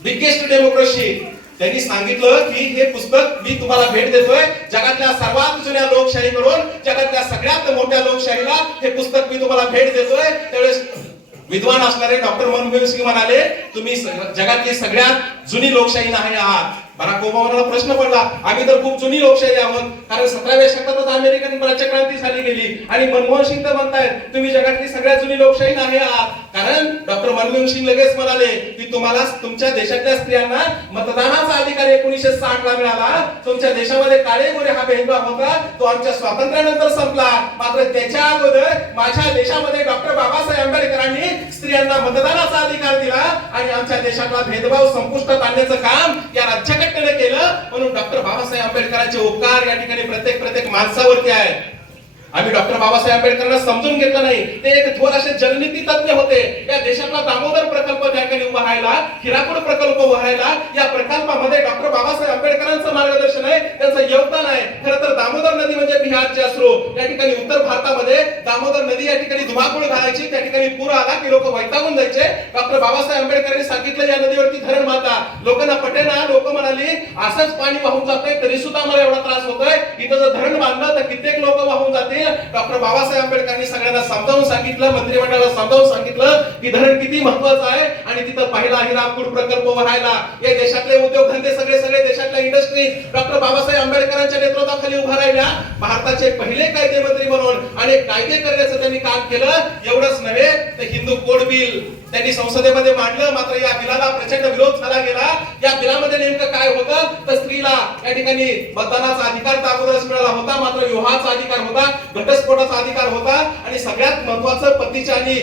biggest democracy. त्यांनी सांगितलं की हे पुस्तक मी तुम्हाला भेट देतोय जगातल्या सर्वात जुन्या लोकशाहीकडून जगातल्या सगळ्यात मोठ्या लोकशाहीला हे पुस्तक मी तुम्हाला भेट देतोय. त्यावेळेस विद्वान असणारे डॉक्टर मनमोहन सिंग म्हणाले तुम्ही जगातली सगळ्यात जुनी लोकशाही नाही आहात. बराक ओबामाला प्रश्न पडला आम्ही तर खूप जुनी लोकशाही आहोत, कारण 17व्या शतकातच अमेरिकन राज्यक्रांती झाली गेली. आणि मनमोहन सिंग तर म्हणतायत तुम्ही जगातली सगळ्यात जुनी लोकशाही नाही आहात. कारण डॉक्टर मनमोहन सिंग लगेच म्हणाले की तुम्हाला तुमच्या देशातल्या स्त्रियांना मतदानाचा अधिकार 1960 ला मिळाला. तुमच्या देशामध्ये काळे गोरे हा भेदभाव होता तो आमच्या स्वातंत्र्यानंतर संपला. मात्र त्याच्या अगोदर माझ्या देशामध्ये डॉक्टर बाबासाहेब आंबेडकरांनी स्त्रियांना मतदानाचा अधिकार दिला आणि आमच्या देशातला भेदभाव संपुष्टात आणण्याचं काम या राज्य केलं. म्हणून डॉक्टर बाबासाहेब आंबेडकरांचे उपकार या ठिकाणी प्रत्येक माणसावरती आहेत. आम्ही डॉक्टर बाबासाहेब आंबेडकरांना समजून घेतलं नाही. ते एक थोर असे जननीती तज्ञ होते. या देशातला दामोदर प्रकल्प त्या ठिकाणी उभा राहिला, हिराकूड प्रकल्प उभा राहिला. या प्रकल्पामध्ये डॉक्टर बाबासाहेब आंबेडकरांचं मार्गदर्शन आहे, त्यांचं योगदान आहे. खरं तर दामोदर नदी म्हणजे बिहारचे अश्रू. या ठिकाणी उत्तर भारतामध्ये दामोदर नदी या ठिकाणी धुमाकूळ घालायची, त्या ठिकाणी पूर आला की लोक वैतागून जायचे. डॉक्टर बाबासाहेब आंबेडकरांनी सांगितलं या नदीवरती धरण बांधा. लोकांना पटेना, लोक म्हणाली असंच पाणी वाहून जातंय तरी सुद्धा मला एवढा त्रास होतोय, इथं जर धरण बांधलं तर कित्येक लोक वाहून जातील. डॉक्टर बाबासाहेब आंबेडकरांनी सगळ्यांना समजावून सांगितलं, मंत्रिमंडळाला समजावून सांगितलं की धरण किती महत्त्वाचं आहे आणि तिथं पहिला हिराकूड प्रकल्प उभारायला या देशातले उद्योगधंदे सगळे देशातल्या इंडस्ट्री डॉक्टर बाबासाहेब आंबेडकरांच्या नेतृत्वाखाली उभा राहिल्या. भारताचे पहिले कायदे मंत्री म्हणून अनेक कायदे करण्याचं त्यांनी काम केलं. एवढंच नव्हे तर हिंदू कोड बिल त्यांनी संसदेमध्ये मांडलं. मात्र या बिलाला प्रचंड विरोध झाला गेला. या बिलामध्ये नेमकं काय होतं तर स्त्रीला या ठिकाणी मतदानाचा अधिकार तर अगोदरच मिळाला होता, मात्र विवाहाचा अधिकार होता, घटस्फोटाचा अधिकार होता आणि सगळ्यात महत्त्वाचं पतीच्या आणि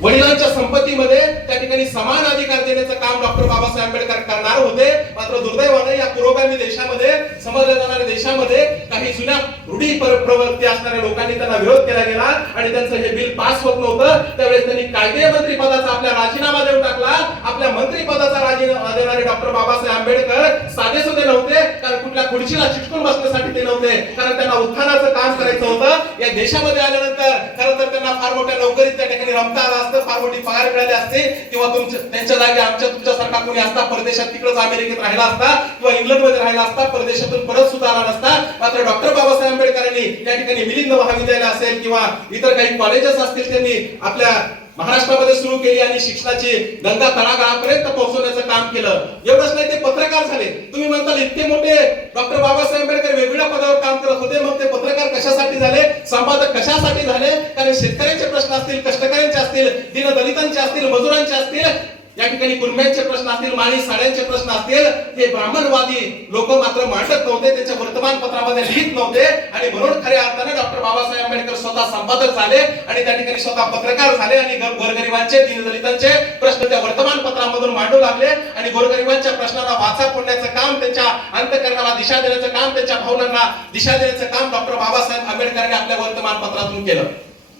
वडिलांच्या संपत्तीमध्ये त्या ठिकाणी समान अधिकार देण्याचं काम डॉक्टर बाबासाहेब आंबेडकर करणार होते. मात्र दुर्दैवाने या पुरोगामी देशामध्ये, समजल्या जाणाऱ्या देशामध्ये काही जुन्या रूढी प्रवृत्ती असणाऱ्या लोकांनी त्यांना विरोध केला गेला आणि त्यांचं हे बिल पास होत नव्हतं. त्यावेळेस त्यांनी कायदे मंत्री पदाचा आपला राजीनामा देऊन टाकला. आपल्या मंत्री पदाचा राजीनामा देणारे डॉक्टर बाबासाहेब आंबेडकर साधे सुधे नव्हते, कारण कुठल्या खुर्चीला चिटकून बसण्यासाठी ते नव्हते, कारण त्यांना उत्थानाचं काम करायचं होतं. या देशामध्ये आल्यानंतर खरं तर त्यांना फार मोठ्या नोकरीत त्या ठिकाणी रमता आला असतं, फार मोठी पगार मिळाली असते, किंवा त्यांच्या जागी तुमच्यासारखा कोणी असता परदेशात तिकडेच अमेरिकेत राहिला असता किंवा इंग्लंडमध्ये राहिला असता, परदेशातून परत सुद्धा आला नसता. मात्र डॉक्टर बाबासाहेब आंबेडकरांनी त्या ठिकाणी मिलिंद महाविद्यालय असेल किंवा इतर काही कॉलेजेस असतील त्यांनी आपल्या महाराष्ट्रामध्ये सुरू केली आणि शिक्षणाची गंगा तळागाळापर्यंत पोहोचवण्याचं काम केलं. एवढंच नाही, ते पत्रकार झाले. तुम्ही म्हणताल इतके मोठे डॉक्टर बाबासाहेब आंबेडकर वेगवेगळ्या पदावर काम करत होते, मग ते पत्रकार कशासाठी झाले, संपादक कशासाठी झाले? कारण शेतकऱ्यांचे प्रश्न असतील, कष्टकऱ्यांचे असतील, दीनदलितांचे असतील, मजुरांचे असतील, या ठिकाणी कुर्म्यांचे प्रश्न असतील, माळी साड्यांचे प्रश्न असतील, हे ब्राह्मणवादी लोक मात्र मांडत नव्हते, त्यांच्या वर्तमानपत्रामध्ये लिहित नव्हते. आणि म्हणून खऱ्या अर्थाने डॉक्टर बाबासाहेब आंबेडकर स्वतः संपादक झाले आणि त्या ठिकाणी स्वतः पत्रकार झाले आणि गोरगरिबांचे, दीनदलितांचे प्रश्न त्या वर्तमानपत्रामधून मांडू लागले आणि गोरगरिबांच्या प्रश्नांना वाचा फोडण्याचं काम, त्यांच्या अंतःकरणाला दिशा देण्याचं काम, त्यांच्या भावनांना दिशा देण्याचं काम डॉक्टर बाबासाहेब आंबेडकरांनी आपल्या वर्तमानपत्रातून केलं.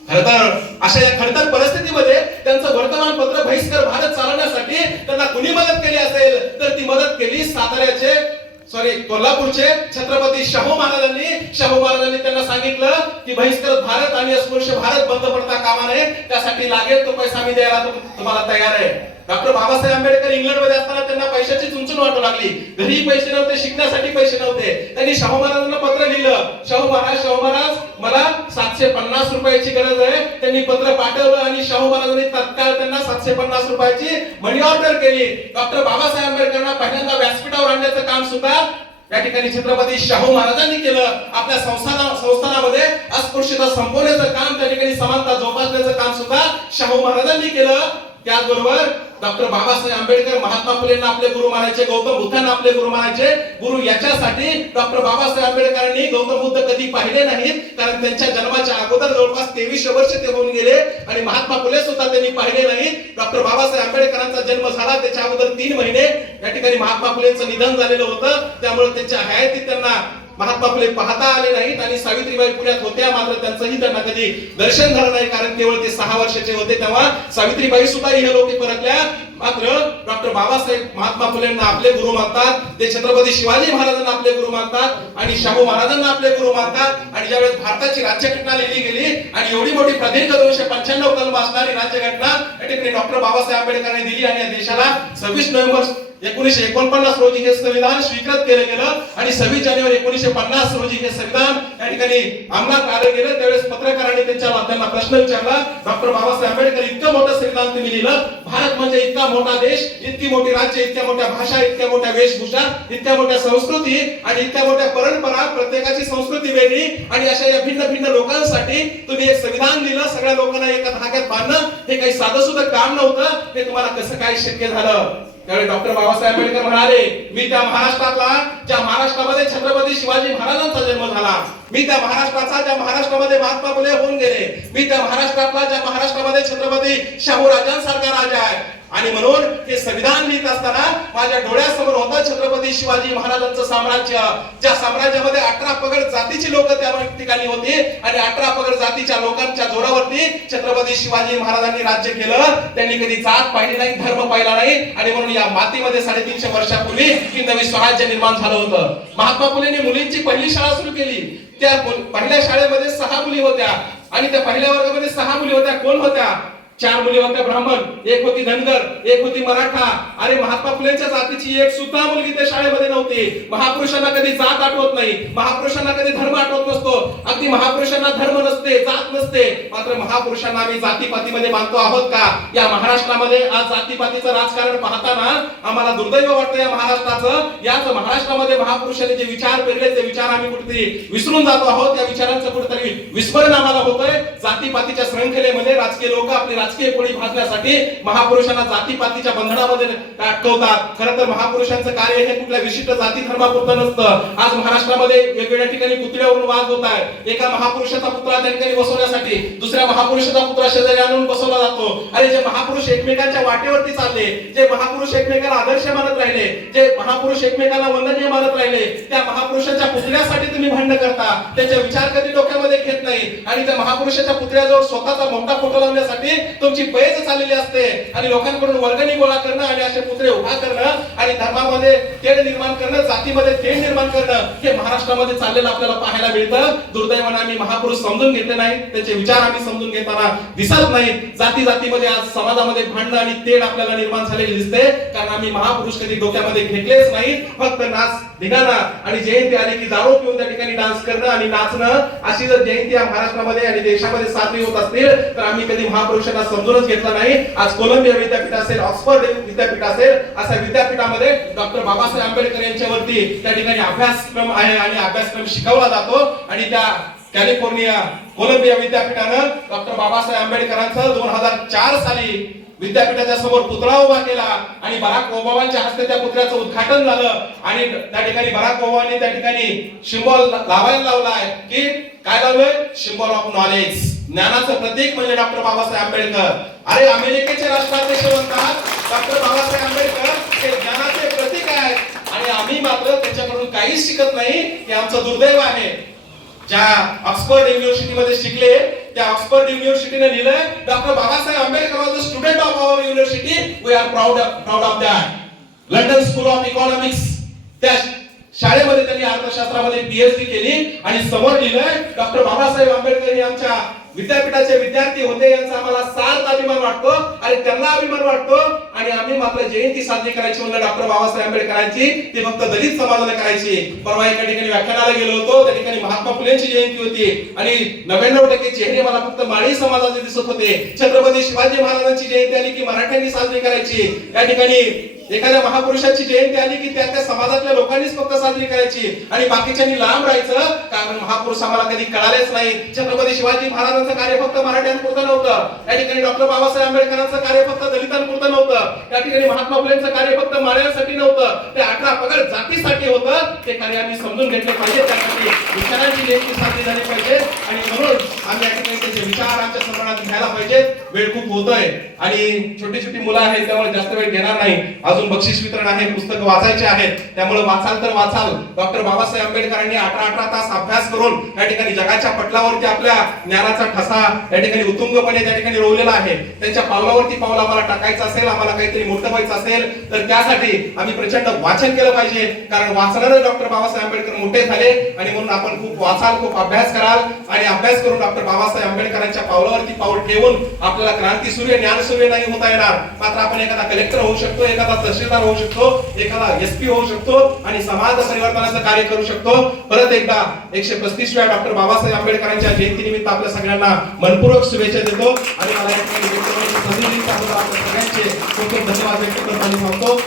खरतर अशा या खडतर परिस्थितीमध्ये त्यांचं वर्तमानपत्र बहिष्कार भारत चालवण्यासाठी त्यांना कुणी मदत केली असेल तर ती मदत केली कोल्हापूरचे छत्रपती शाहू महाराजांनी त्यांना सांगितलं की बहिष्कृत भारत आणि अस्पृश्य भारत बंद पडता कामा नये, त्यासाठी लागेल तो पैसा मी द्यायला तुम्हाला तयार आहे. डॉक्टर बाबासाहेब आंबेडकर इंग्लंडमध्ये असताना त्यांना पैशाची चुंचन वाटू लागली. घरी पैसे नव्हते, शिकण्यासाठी पैसे नव्हते. त्यांनी शाहू महाराजांना पत्र लिहिलं, शाहू महाराज मला 750 रुपयाची गरज आहे. त्यांनी पत्र पाठवलं आणि शाहू महाराजांनी तत्काळ त्यांना 750 रुपयाची मनी ऑर्डर केली. डॉक्टर बाबासाहेब आंबेडकरांना पहिल्यांदा व्यासपीठावर आणण्याचं काम सुद्धा या ठिकाणी छत्रपती शाहू महाराजांनी केलं. आपल्या संस्थानामध्ये अस्पृश्यता संपवण्याचं काम, त्या ठिकाणी समानता जोपासण्याचं काम सुद्धा शाहू महाराजांनी केलं. त्याचबरोबर डॉक्टर बाबासाहेब आंबेडकर महात्मा फुलेंना आपले गुरु मानायचे, गौतम बुद्धांना आपले गुरु मानायचे. गुरु याच्यासाठी डॉक्टर बाबासाहेब आंबेडकरांनी गौतम बुद्ध कधी पाहिले नाहीत, कारण त्यांच्या जन्माच्या अगोदर जवळपास 23 वर्ष ते होऊन गेले आणि महात्मा फुले सुद्धा त्यांनी पाहिले नाहीत. डॉक्टर बाबासाहेब आंबेडकरांचा जन्म झाला त्याच्या अगोदर 3 महिने या ठिकाणी महात्मा फुलेंचं निधन झालेलं होतं. त्यामुळे त्यांच्या हयातीत त्यांना महात्मा फुले पाहता आले नाहीत आणि सावित्रीबाई पुण्यात होत्या, मात्र त्यांचंही त्यांना कधी दर्शन झालं नाही, कारण केवळ ते 6 वर्षाचे होते तेव्हा सावित्रीबाई सुद्धा इहलोकी परतल्या. मात्र डॉक्टर बाबासाहेब महात्मा फुलेंना आपले गुरु मानतात, ते छत्रपती शिवाजी महाराजांना आपले गुरु मानतात आणि शाहू महाराजांना आपले गुरु मानतात. आणि ज्यावेळेस भारताची राज्यघटना लिहिली गेली आणि एवढी मोठी प्रदीर्घ 295 कलम असणारी राज्यघटना या ठिकाणी डॉक्टर बाबासाहेब आंबेडकरांनी दिली आणि या देशाला 26 नोव्हेंबर 1949 रोजी हे संविधान स्वीकृत केलं गेलं आणि 26 जानेवारी 1950 रोजी हे संविधान या ठिकाणी अंमलात आलं गेलं. त्यावेळेस पत्रकारांनी त्यांना प्रश्न विचारला, डॉक्टर बाबासाहेब आंबेडकर इतकं मोठं संविधान तुम्ही लिहिलं, भारत म्हणजे इतका मोठा देश, इतकी मोठी राज्य, इतक्या मोठ्या भाषा, इतक्या मोठ्या वेशभूषा, इतक्या मोठ्या संस्कृती आणि इतक्या मोठ्या परंपरा, प्रत्येकाची संस्कृती वेगळी आणि अशा या भिन्न भिन्न लोकांसाठी तुम्ही एक संविधान लिहिलं, सगळ्या लोकांना एका धाग्यात बांधणं हे काही साधं सुद्धा काम नव्हतं. हे तुम्हाला कसं काय शक्य झालं? त्यावेळी डॉक्टर बाबासाहेब आंबेडकर म्हणाले, मी त्या महाराष्ट्रातला ज्या महाराष्ट्रामध्ये छत्रपती शिवाजी महाराजांचा जन्म झाला, मी त्या महाराष्ट्राचा ज्या महाराष्ट्रामध्ये महात्मा फुले होऊन गेले, मी त्या महाराष्ट्रातला ज्या महाराष्ट्रामध्ये छत्रपती शाहू राजांसारखा राजा आहे. आणि म्हणून हे संविधान लिहित असताना माझ्या डोळ्यासमोर होतं छत्रपती शिवाजी महाराजांचं साम्राज्य, ज्या साम्राज्यामध्ये 18 पगड जातीची लोक त्या ठिकाणी होती आणि 18 पगड जातीच्या लोकांच्या जोरावरती छत्रपती शिवाजी महाराजांनी राज्य केलं. त्यांनी कधी जात पाहिली नाही, धर्म पाहिला नाही आणि म्हणून या मातीमध्ये 350 वर्षापूर्वी ही नवी स्वराज्य निर्माण झालं होतं. महात्मा फुलेंनी मुलींची पहिली शाळा सुरू केली. त्या पहिल्या शाळेमध्ये 6 मुली होत्या आणि त्या पहिल्या वर्गामध्ये 6 मुली होत्या. कोण होत्या? 4 मुली होत्या ब्राह्मण, एक होती धनगर, एक होती मराठा. अरे महात्मा फुलेंच्या जातीची एक सुद्धा मुलगी त्या शाळेमध्ये नव्हती. महापुरुषांना कधी जात आठवत नाही, महापुरुषांना कधी धर्म आठवत नसतो. अगदी महापुरुषांना धर्म नसते, जात नसते, मात्र महापुरुषांना आम्ही जातीपातीमध्ये बांधतो आहोत का? या महाराष्ट्रामध्ये आज जातीपातीचं राजकारण पाहताना आम्हाला दुर्दैव वाटतं या महाराष्ट्राचं. याच महाराष्ट्रामध्ये महापुरुषांनी जे विचार पेरले ते विचार आम्ही कुठेतरी विसरून जातो आहोत. या विचारांचं कुठेतरी विस्मरण आम्हाला होतंय. जातीपातीच्या श्रंखलेमध्ये राजकीय लोक आपली राजकीय पोळी भाजण्यासाठी महापुरुषांना जातीपातीच्या बंधनामध्ये अटकवतात. खरं तर महापुरुषांचं कार्य हे कुठल्या विशिष्ट जाती धर्मापुरतं नसतं. आज महाराष्ट्रामध्ये वेगवेगळ्या ठिकाणी पुतळ्यावरून वाद होत आहे. एका महापुरुषाचा पुतळा त्या ठिकाणी बसवण्यासाठी दुसऱ्या महापुरुषाचा पुतळा शेजारी आणून बसवला जातो. अरे जे महापुरुष एकमेकांच्या वाटेवरती चालले, जे महापुरुष एकमेकाला आदर्श मानत राहिले, जे महापुरुष एकमेकाला वंदनीय मानत राहिले, त्या महापुरुषांच्या पुतळ्यासाठी तुम्ही भांडण करता. त्यांचे विचार कधी डोक्यामध्ये घेत नाही आणि त्या महापुरुषाच्या पुतळ्याजवळ स्वतःचा मोठा फोटो लावण्यासाठी तुमची पैज चाललेली असते आणि लोकांकडून वर्गणी गोळा करणं आणि असे पुतळे उभा करणं आणि धर्मामध्ये तेढ निर्माण करणं, जातीमध्ये तेढ निर्माण करणं हे महाराष्ट्रामध्ये चाललेलं आपल्याला पाहायला मिळतं. दुर्दैवाने आम्ही महापुरुष समजून घेतले नाही, त्यांचे विचार आम्ही समजून घेताना दिसत नाही. जाती जातीमध्ये आज समाजामध्ये भांडण आणि तेढ आपल्याला निर्माण झालेली दिसते, कारण आम्ही महापुरुष कधी डोक्यामध्ये घेतलेच नाही. फक्त नाच धिंगाणा आणि जयंती आली की दारू पिऊन त्या ठिकाणी डान्स करणं आणि नाचणं, अशी जर जयंती या महाराष्ट्रामध्ये आणि देशामध्ये साजरी होत असतील तर आम्ही कधी महापुरुषांना समजूनच घेतलं नाही. आज कोलंबिया विद्यापीठ असेल, ऑक्सफर्ड विद्यापीठ असेल, अशा विद्यापीठामध्ये डॉक्टर बाबासाहेब आंबेडकर यांच्यावरती त्या ठिकाणी अभ्यासक्रम आहे आणि अभ्यासक्रम शिकवला जातो. आणि त्या कॅलिफोर्निया कोलंबिया विद्यापीठानं डॉक्टर बाबासाहेब आंबेडकरांचं 2004 साली विद्यापीठाच्या समोर पुतळा उभा केला आणि बराक ओबामांच्या हस्ते त्या पुतळ्याचं उद्घाटन झालं आणि त्या ठिकाणी बराक ओबामांनी त्या ठिकाणी सिंबॉल लावायला लावलाय की काय लावलंय? सिंबॉल ऑफ नॉलेज, ज्ञानाचं प्रतीक म्हणजे डॉक्टर बाबासाहेब आंबेडकर. अरे अमेरिकेचे राष्ट्राध्यक्ष म्हणतात डॉक्टर बाबासाहेब आंबेडकर हे ज्ञानाचे प्रतीक आहेत आणि आम्ही मात्र त्याच्याकडून काहीच शिकत नाही. हे आमचं दुर्दैव आहे. ज्या ऑक्सफर्ड युनिव्हर्सिटीमध्ये शिकले त्या ऑक्सफर्ड युनिव्हर्सिटीने लिहिलंय doctor Babasaheb Ambedkar was the student of our university, we are proud of that. London School of Economics त्या शाळेमध्ये त्यांनी अर्थशास्त्रामध्ये पीएचडी केली आणि समोर लिहिलंय डॉक्टर बाबासाहेब आंबेडकर हे आमच्या विद्यापीठाचे विद्यार्थी होते, यांचा आम्हाला सार्थ अभिमान वाटतो आणि त्यांना अभिमान वाटतो. आणि आम्ही मात्र जयंती साजरी करायची म्हणलं डॉक्टर बाबासाहेब आंबेडकरांची ती फक्त दलित समाजाने करायची. परवा एका ठिकाणी व्याख्यानाला गेलो होतो, त्या ठिकाणी महात्मा फुलेंची जयंती होती आणि 99% चेहरे मला फक्त माळी समाजाचे दिसत होते. छत्रपती शिवाजी महाराजांची जयंती आली की मराठ्यांनी साजरी करायची. या ठिकाणी एखाद्या महापुरुषाची जयंती आली की त्या समाजातल्या लोकांनीच फक्त साजरी करायची आणि बाकीच्यांनी लांब राहायचं, कारण महापुरुष आम्हाला कधी कळालेच नाही. छत्रपती शिवाजी महाराजांचं कार्य फक्त मराठ्यांपुरतं नव्हतं, या ठिकाणी डॉक्टर बाबासाहेब आंबेडकरांचं कार्य फक्त दलितांपुरतं नव्हतं, त्या ठिकाणी महात्मा फुलेंचं कार्य फक्त माळ्यांसाठी नव्हतं, ते 18 पगड जातीसाठी होतं. ते कार्य आम्ही समजून घेतले पाहिजे, त्यासाठी विचारांची जयंती साजरी झाली पाहिजे आणि म्हणून आम्ही या ठिकाणी त्याचे विचार आमच्या स्मरणात घ्यायला पाहिजेत. वेळ खूप होतोय आणि छोटी छोटी मुलं आहेत त्यामुळे जास्त वेळ घेणार नाही. अजून बक्षीस वितरण आहे, पुस्तकं वाचायचे आहेत, त्यामुळे वाचाल तर वाचाल. डॉक्टर बाबासाहेब आंबेडकरांनी 18 तास अभ्यास करून या ठिकाणी जगाच्या पटलावरती आपल्या ज्ञानाचा ठसा या ठिकाणी उत्तुंगपणे त्या ठिकाणी रोवलेला आहे. त्यांच्या पावलावरती पाऊल आम्हाला टाकायचं असेल, आम्हाला काहीतरी मोठं व्हायचं असेल तर त्यासाठी आम्ही प्रचंड वाचन केलं पाहिजे, कारण वाचनाने डॉक्टर बाबासाहेब आंबेडकर मोठे झाले. आणि म्हणून आपण खूप वाचाल, खूप अभ्यास कराल आणि अभ्यास करून डॉक्टर बाबासाहेब आंबेडकरांच्या पावलावरती पाऊल ठेवून आपल्याला क्रांती सूर्य, ज्ञान सूर्य नाही होता येणार, मात्र आपण एखादा कलेक्टर होऊ शकतो, एखादा तहसीलदार होऊ शकतो, एखादा एसपी होऊ शकतो आणि समाज परिवर्तनाचं कार्य करू शकतो. परत एकदा 135व्या डॉक्टर बाबासाहेब आंबेडकरांच्या जयंतीनिमित्त आपल्या सगळ्यांना मनपूर्वक शुभेच्छा देतो आणि मला या ठिकाणी संधी दिली त्याबद्दल आपल्या सगळ्यांचे खूप खूप धन्यवाद व्यक्त करताना सांगतो.